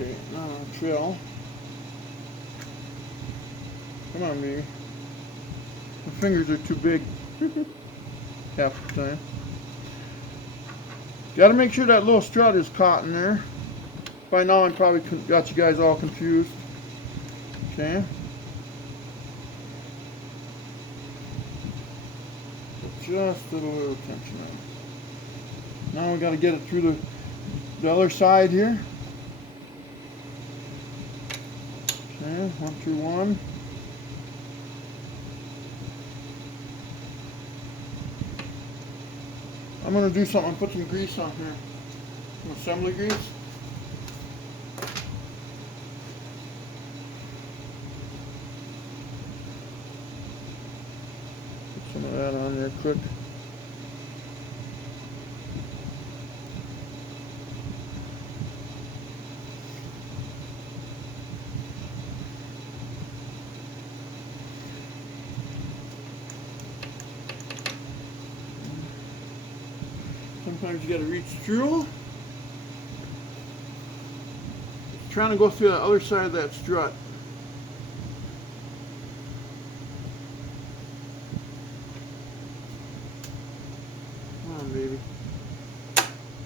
Okay, now trail. Come on, baby. My fingers are too big half the time. Got to make sure that little strut is caught in there. By now I'm probably got you guys all confused. Okay. Just a little tension on it. Now we got to get it through the other side here. Okay, 1 through 1. I'm going to do something, put some grease on here. Some assembly grease. Put some of that on there quick. Sometimes you got to reach through. It's trying to go through the other side of that strut. Come on, baby.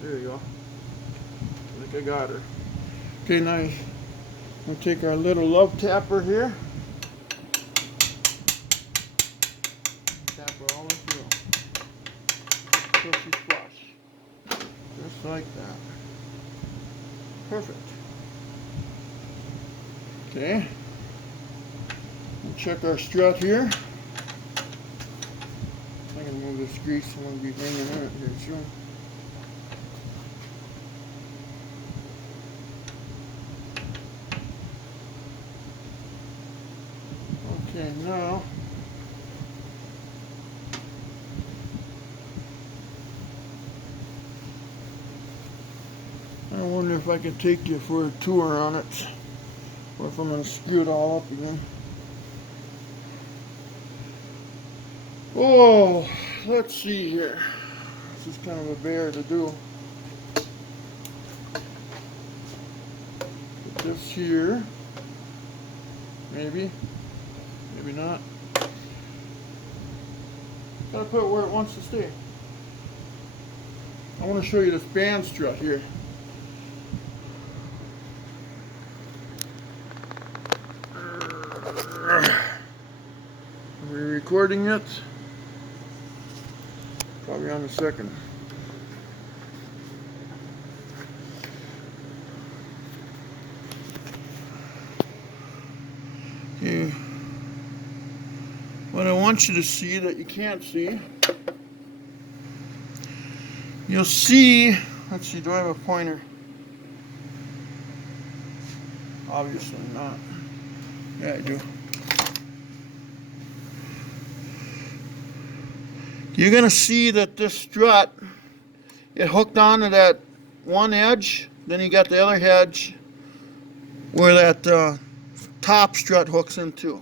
There you go. I think I got her. Okay, now we'll take our little love tapper here. Tap her all the way through. Till she's flush. Just like that. Perfect. Okay. We'll check our strut here. I'm going to move this grease. I'm going to be bringing in it here soon. Okay, now I wonder if I can take you for a tour on it, or if I'm going to screw it all up again. Oh, let's see here. This is kind of a bear to do. Put this here. Maybe. Maybe not. Gotta put it where it wants to stay. I want to show you this band strut here. Are we recording it? Probably on the second. Okay. What I want you to see that you can't see, you'll see, let's see, do I have a pointer? Obviously not. Yeah, I do. You're going to see that this strut, it hooked onto that one edge, then you got the other edge where that top strut hooks into.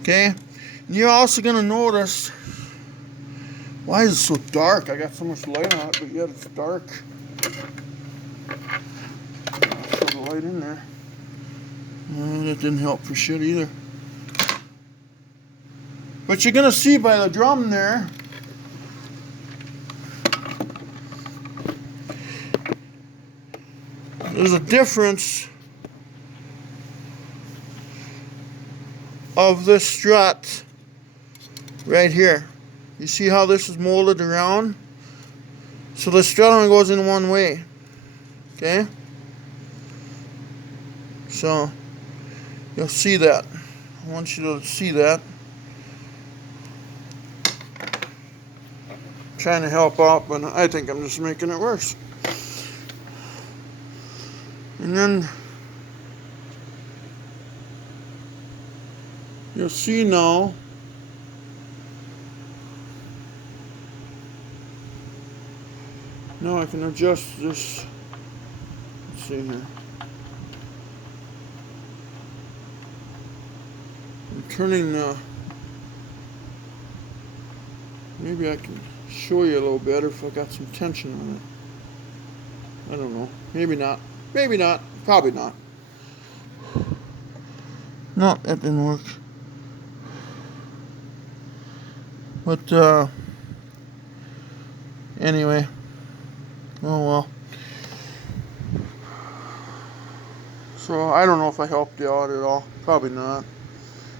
Okay? And you're also going to notice, why is it so dark? I got so much light on it, but yet it's dark. I'll put the light in there. That didn't help for shit either. But you're going to see by the drum there, there's a difference of this strut right here. You see how this is molded around? So the strut only goes in one way. Okay? So you'll see that. I want you to see that. Trying to help out, but I think I'm just making it worse. And then you'll see now I can adjust this. Let's see here. I'm turning maybe I can show you a little better if I got some tension on it. I don't know. Maybe not. Maybe not. Probably not. No, that didn't work. But anyway, oh well. So I don't know if I helped you out at all. Probably not.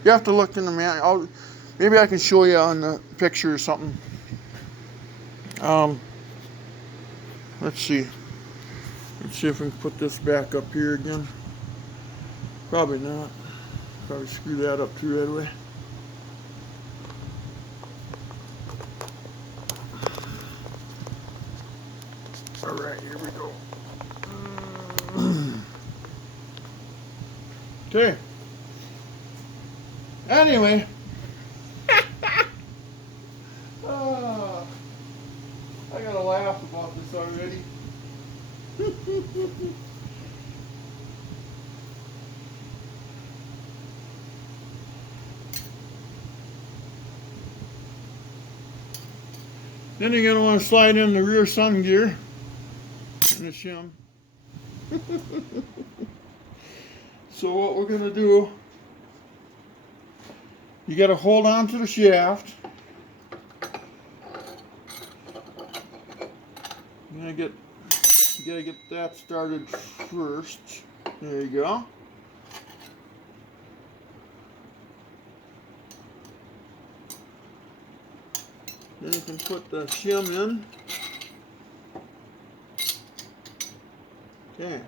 You have to look in the man. Maybe I can show you on the picture or something. Let's see. Let's see if we can put this back up here again. Probably not. Probably screw that up too right away. Alright, here we go. Okay. Anyway. I gotta laugh about this already. Then you're gonna want to slide in the rear sun gear and the shim. So what we're gonna do, you gotta hold on to the shaft. You gotta get that started first. There you go. Then you can put the shim in. Okay.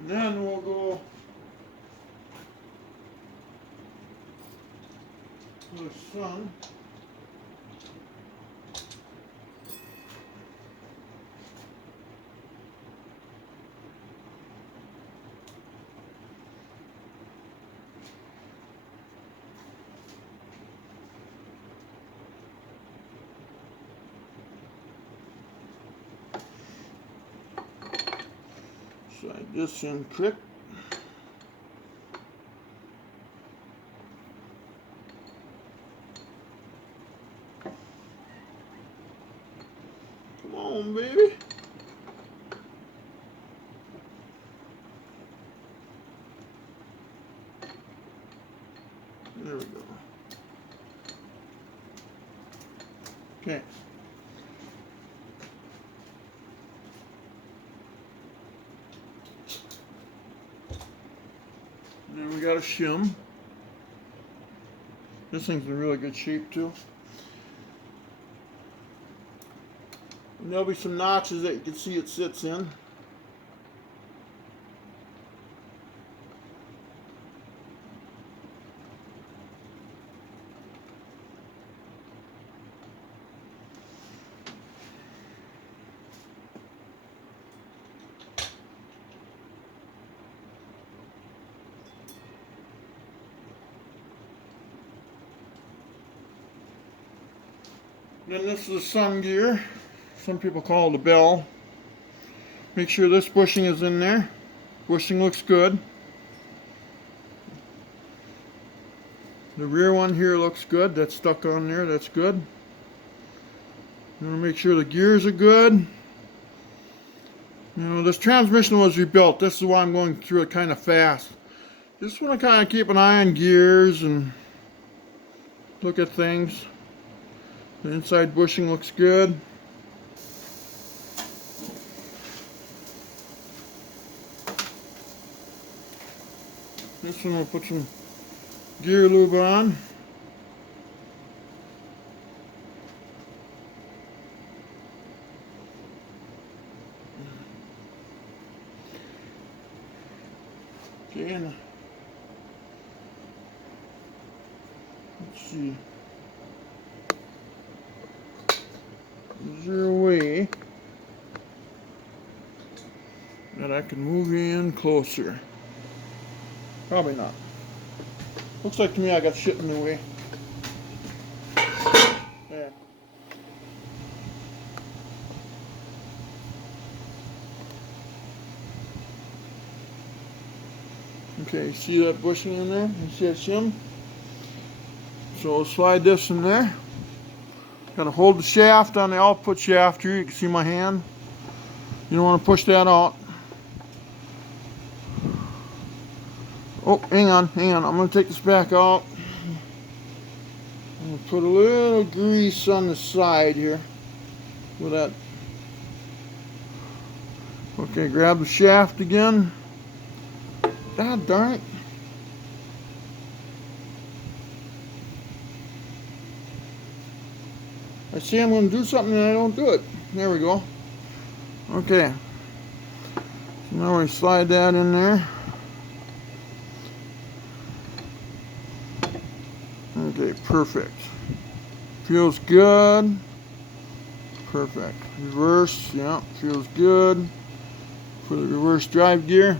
And then we'll go to the sun. Slide this in quick. Come on, baby. There we go. Okay. Then we got a shim. This thing's in really good shape too. And there'll be some notches that you can see it sits in. Then this is the sun gear. Some people call it a bell. Make sure this bushing is in there. Bushing looks good. The rear one here looks good. That's stuck on there. That's good. You want to make sure the gears are good. You know, this transmission was rebuilt. This is why I'm going through it kind of fast. Just want to kind of keep an eye on gears and look at things. The inside bushing looks good. This one we'll put some gear lube on. Okay, and let's see. Is there a way that I can move in closer? Probably not. Looks like to me I got shit in the way. There. Okay, see that bushing in there? You see that shim? So I'll slide this in there. Gotta hold the shaft on the output shaft here. You can see my hand. You don't want to push that out. Oh, hang on. I'm going to take this back out. I'm going to put a little grease on the side here with that. Okay, grab the shaft again. God darn it. I say I'm going to do something and I don't do it. There we go. Okay. So now we slide that in there. Okay, perfect. Feels good. Perfect. Reverse, yeah, feels good. For the reverse drive gear.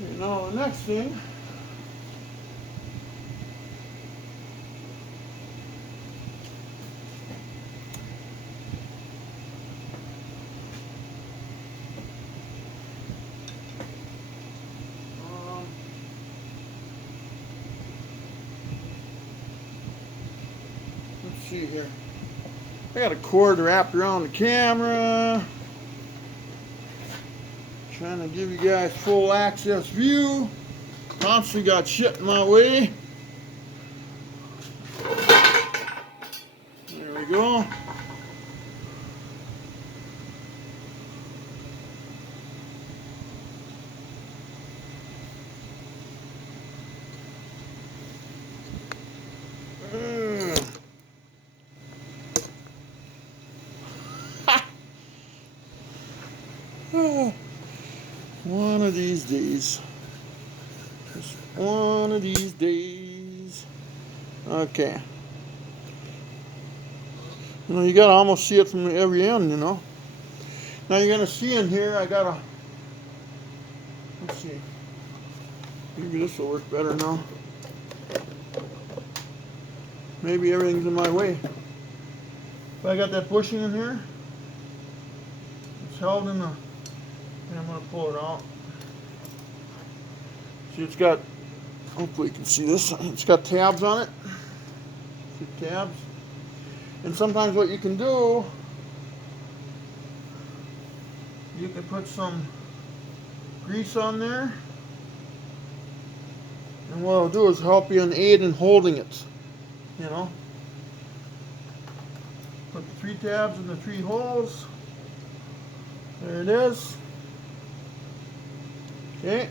Okay, now the next thing. Let's see here. I got a cord wrapped around the camera. Trying to give you guys full access view. Constantly got shit in my way. There we go. One of these days. Just one of these days. Okay. You know, you gotta almost see it from every end, you know. Now you're gonna see in here, I gotta, let's see. Maybe this will work better now. Maybe everything's in my way. But I got that bushing in here. It's held in the, and I'm gonna pull it out. See, it's got, hopefully you can see this. It's got tabs on it. See tabs? And sometimes what you can do, you can put some grease on there. And what it'll do is help you and aid in holding it. You know? Put the 3 tabs in the 3 holes. There it is. Okay.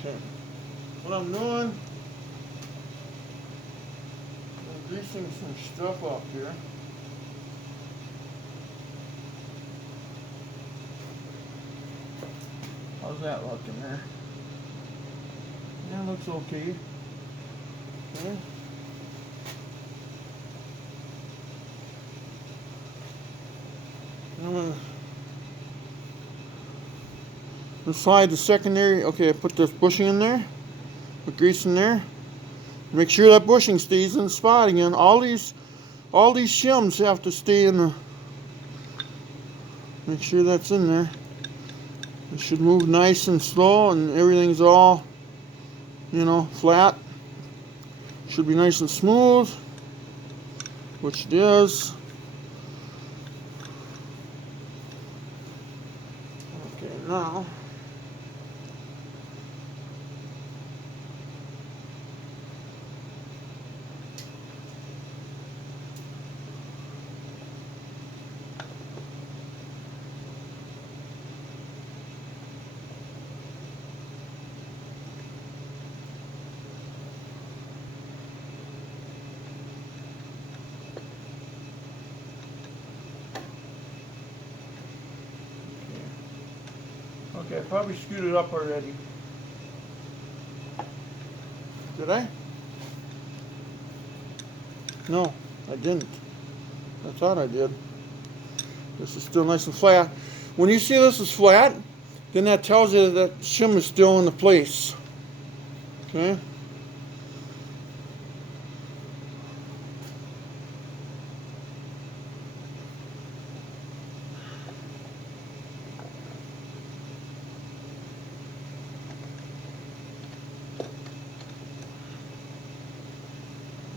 Okay. What I'm doing, I'm greasing some stuff up here. How's that looking there? Yeah, looks okay. Okay. I'm gonna slide the secondary. Okay, I put this bushing in there. Put grease in there. Make sure that bushing stays in the spot again. All these shims have to stay in the. Make sure that's in there. It should move nice and slow, and everything's all, you know, flat. Should be nice and smooth, which it is. Okay, now. Okay, I probably screwed it up already. Did I? No, I didn't. I thought I did. This is still nice and flat. When you see this is flat, then that tells you that shim is still in the place. Okay?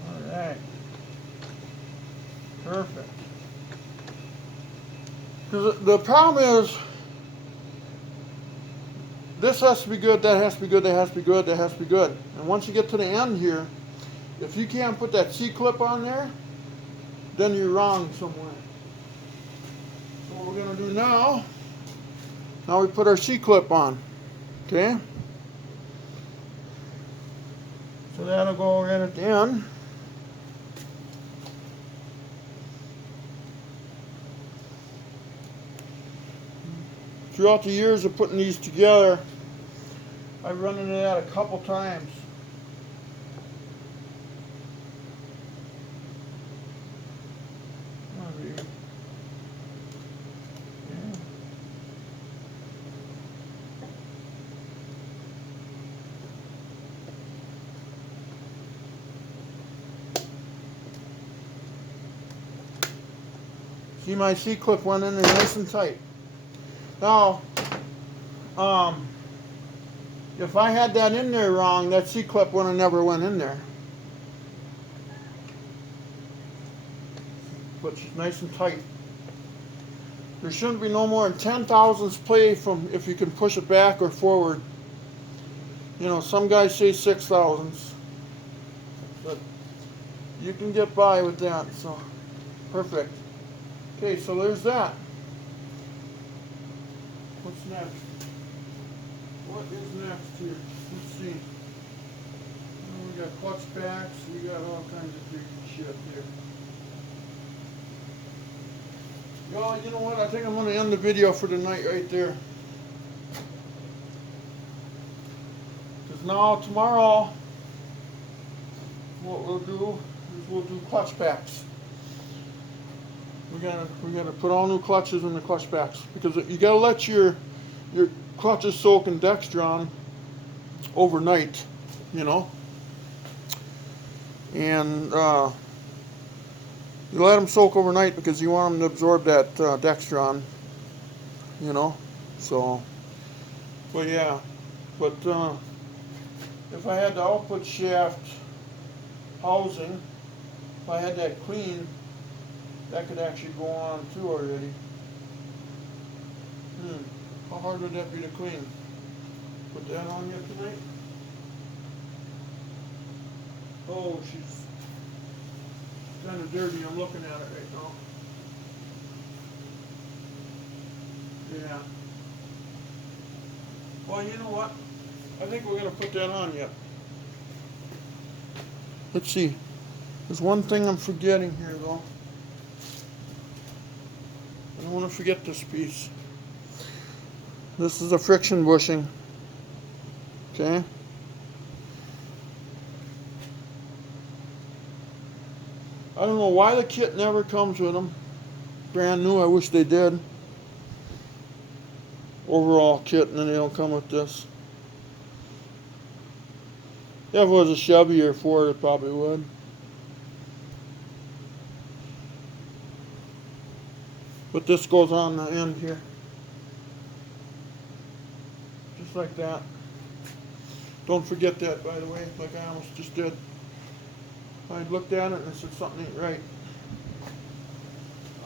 Alright. Perfect. Because the problem is, this has to be good, that has to be good, that has to be good, that has to be good. And once you get to the end here, if you can't put that C-clip on there, then you're wrong somewhere. So what we're going to do now we put our C-clip on. Okay? So that'll go right at the end. Throughout the years of putting these together, I've run into that a couple times. See, my C-clip went in there nice and tight. Now, if I had that in there wrong, that C-clip would have never went in there. But it's nice and tight. There shouldn't be no more than 10 thousandths play from if you can push it back or forward. You know, some guys say 6 thousandths, but you can get by with that. So, perfect. Okay, so there's that. What's next? What is next here? Let's see. We got clutch packs. We got all kinds of freaky shit here. Well, you know what? I think I'm going to end the video for tonight right there. Because now, tomorrow, what we'll do is we'll do clutch packs. We gotta put all new clutches in the clutch packs, because you gotta let your clutches soak in Dextron overnight, you know. And you let them soak overnight because you want them to absorb that Dextron, you know. So, but yeah, but if I had the output shaft housing, if I had that clean, that could actually go on too already. How hard would that be to clean? Put that on yet tonight? Oh, she's kind of dirty. I'm looking at it right now. Yeah. Well, you know what? I think we're going to put that on yet. Let's see. There's one thing I'm forgetting here, though. I don't want to forget this piece. This is a friction bushing. Okay? I don't know why the kit never comes with them. Brand new, I wish they did. Overall kit, and then they don't come with this. If it was a Chevy or Ford, it probably would. But this goes on the end here. Just like that. Don't forget that, by the way, like I almost just did. I looked at it and I said something ain't right.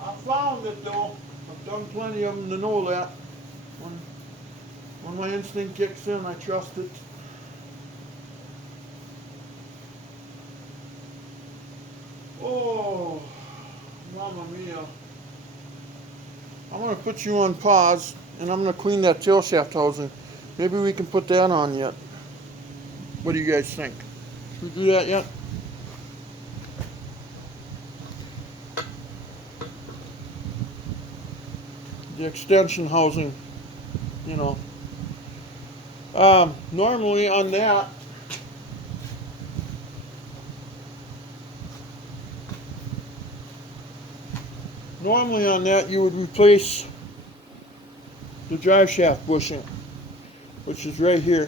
I found it though. I've done plenty of them to know that. When my instinct kicks in, I trust it. Oh, Mamma Mia. I'm going to put you on pause, and I'm going to clean that tail shaft housing. Maybe we can put that on yet. What do you guys think? Should we do that yet? The extension housing, you know. Normally on that, Normally on that you would replace the drive shaft bushing, which is right here,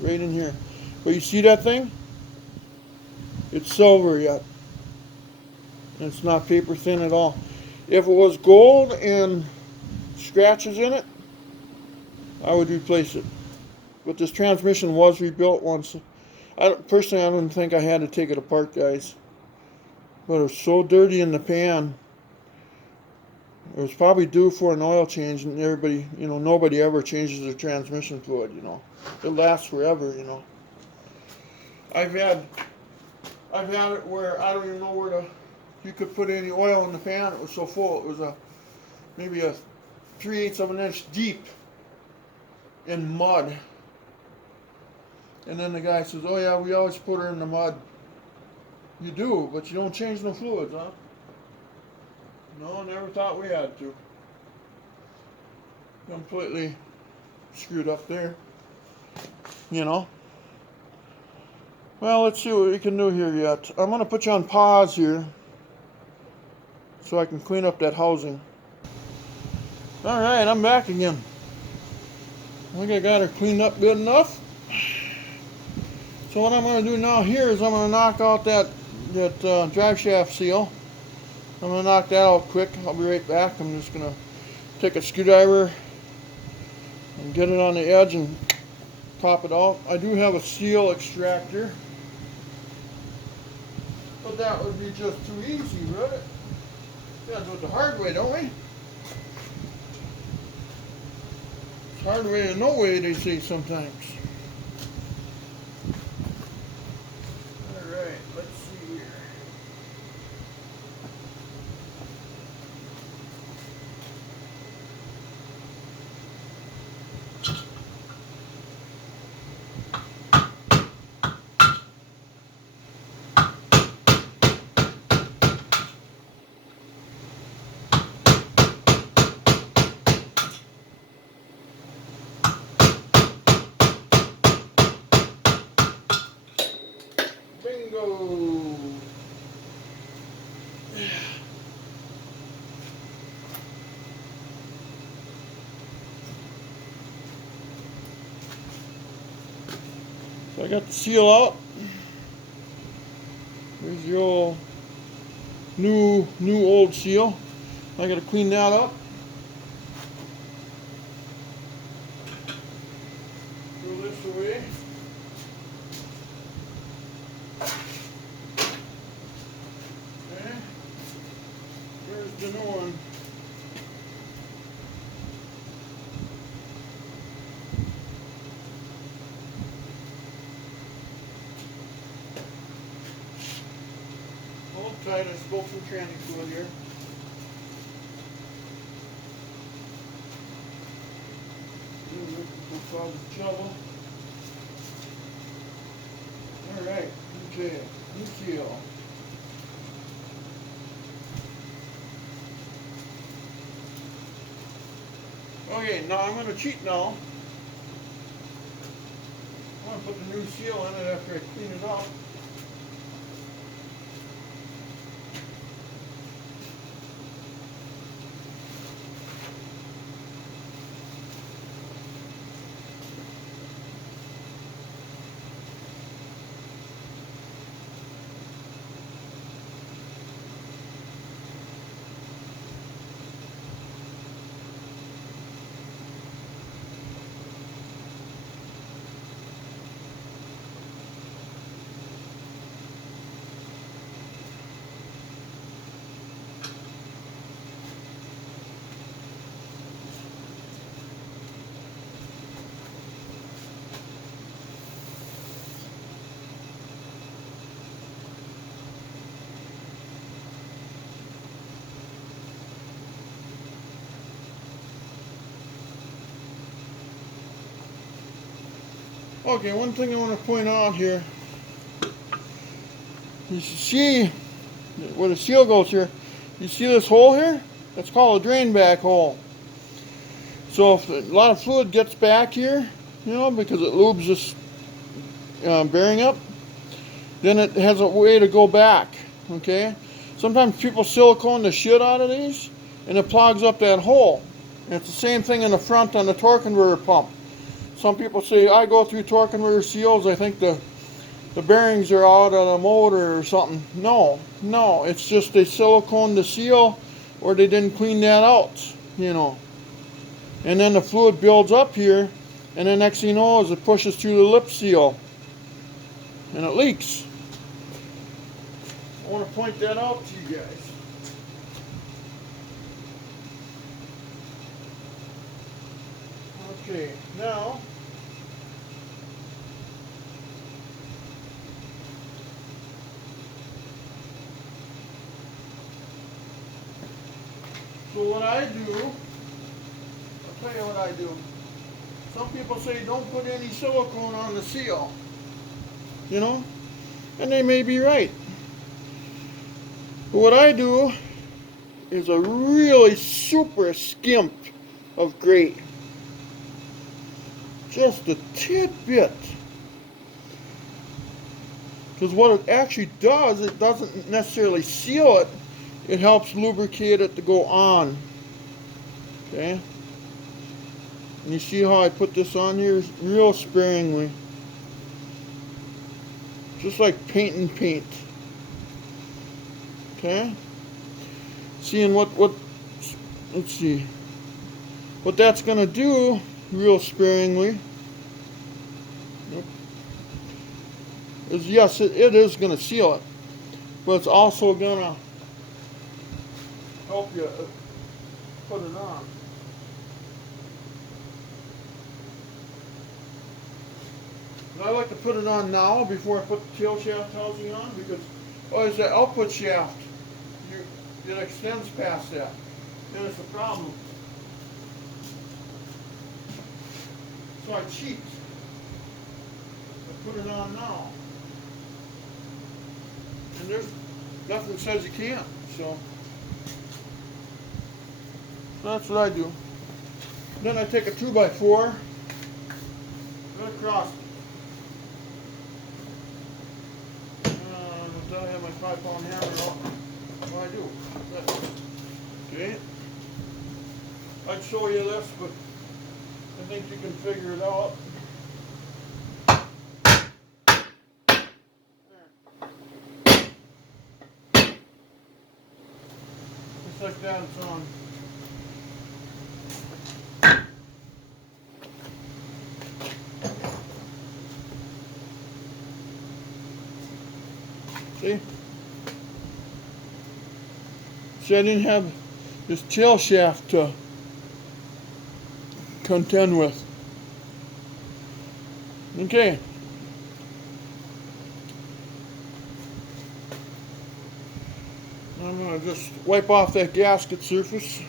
right in here. But you see that thing? It's silver yet. And it's not paper thin at all. If it was gold and scratches in it, I would replace it. But this transmission was rebuilt once. Personally, I don't think I had to take it apart, guys. But it was so dirty in the pan. It was probably due for an oil change, and everybody, nobody ever changes their transmission fluid, It lasts forever, I've had it where I don't even know where you could put any oil in the pan. It was so full. It was maybe a 3/8 of an inch deep in mud. And then the guy says, "Oh yeah, we always put her in the mud." You do, but you don't change no fluids, huh? No, never thought we had to. Completely screwed up there. Well, let's see what we can do here yet. I'm going to put you on pause here so I can clean up that housing. Alright, I'm back again. I think I got her cleaned up good enough. So what I'm going to do now here is I'm going to knock out that drive shaft seal. I'm going to knock that out quick. I'll be right back. I'm just going to take a screwdriver and get it on the edge and pop it out. I do have a seal extractor, but that would be just too easy, right? We gotta do it the hard way, don't we? It's hard way or no way, they say sometimes. Alright, let's see here. Bingo! So I got the seal out. There's the old new old seal. I gotta clean that up. Throw this away. Okay. Here's the new one. Hold tight, I spilled some tranny fluid here. Trouble. Alright, okay, new seal. Okay, now I'm going to cheat now. I'm going to put the new seal in it after I clean it up. Okay, one thing I want to point out here. You see where the seal goes here. You see this hole here? That's called a drain back hole. So if a lot of fluid gets back here, because it lubes this bearing up, then it has a way to go back. Okay? Sometimes people silicone the shit out of these and it clogs up that hole. And it's the same thing in the front on the torque converter pump. Some people say, I go through torque converter seals, I think the bearings are out of the motor or something. No, it's just they siliconed the seal or they didn't clean that out, you know. And then the fluid builds up here, and the next thing you know is it pushes through the lip seal and it leaks. I want to point that out to you guys. Okay, now so what I do, I'll tell you what I do. Some people say don't put any silicone on the seal, you know, and they may be right. But what I do is a really super skimp of gray. Just a tidbit. Because what it actually does, it doesn't necessarily seal it, it helps lubricate it to go on. Okay? And you see how I put this on here real sparingly. Just like painting paint. Okay? Seeing what let's see. What that's gonna do, real sparingly, is yes, it is gonna seal it. But it's also gonna help you put it on. And I like to put it on now before I put the tail shaft housing on, because there's the output shaft. It extends past that. And it's a problem. So I cheat. I put it on now. And there's nothing says you can't. So that's what I do. Then I take a 2x4 right across it. I have my 5-pound hammer out. What I do. Okay. I'd show you this, but I think you can figure it out. Just like that, it's on. See? See, I didn't have this tail shaft to contend with. Okay. I'm going to just wipe off that gasket surface.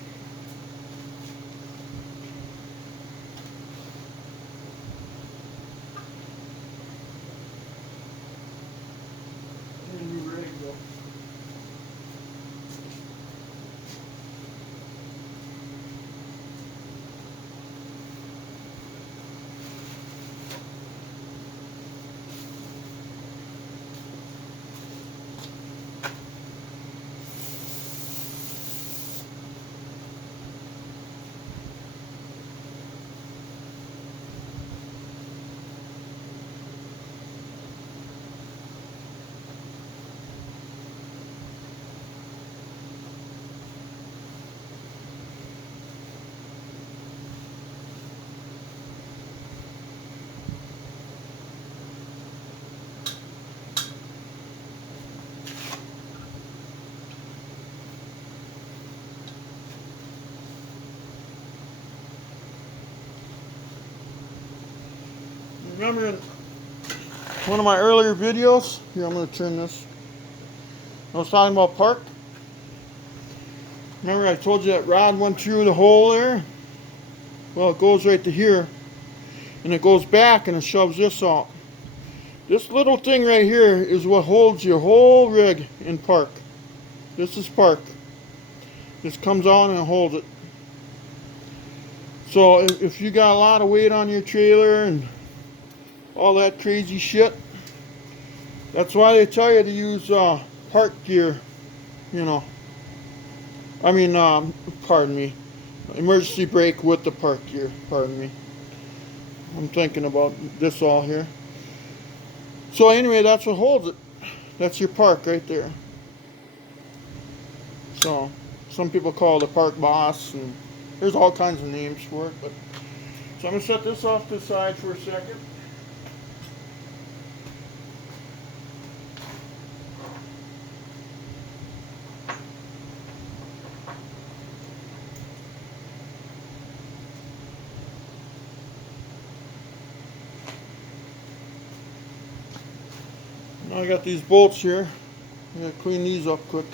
And we're ready to go. Remember in one of my earlier videos, here I'm going to turn this, I was talking about park. Remember I told you that rod went through the hole there? Well, it goes right to here, and it goes back and it shoves this out. This little thing right here is what holds your whole rig in park. This is park. This comes on and holds it. So if you got a lot of weight on your trailer and all that crazy shit, that's why they tell you to use park gear, you know, I mean, pardon me, emergency brake with the park gear, pardon me. I'm thinking about this all here. So anyway, that's what holds it. That's your park right there. So some people call it a park boss, and there's all kinds of names for it. But so I'm gonna set this off to the side for a second. Now I got these bolts here. I'm gonna clean these up quick.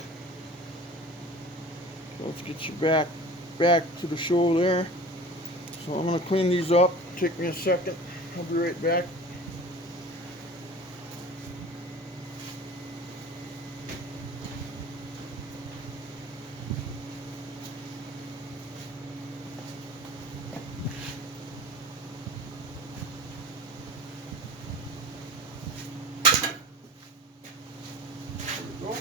So let's get you back to the show there. So I'm gonna clean these up. Take me a second. I'll be right back. There we go.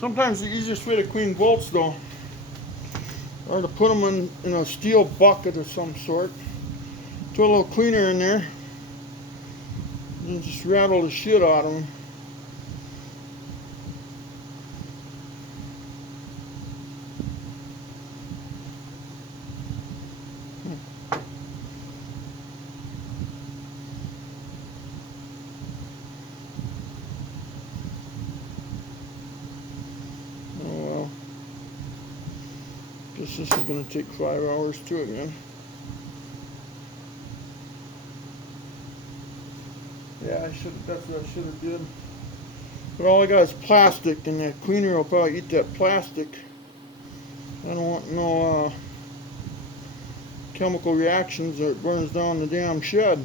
Sometimes the easiest way to clean bolts, though, are to put them in a steel bucket of some sort. Put a little cleaner in there, and just rattle the shit out of them. Guess this is going to take 5 hours too again. Yeah, that's what I should have did. But all I got is plastic, and that cleaner will probably eat that plastic. I don't want no chemical reactions or it burns down the damn shed.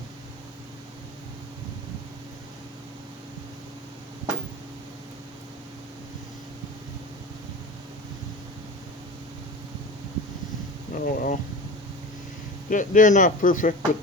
Oh well. They're not perfect, but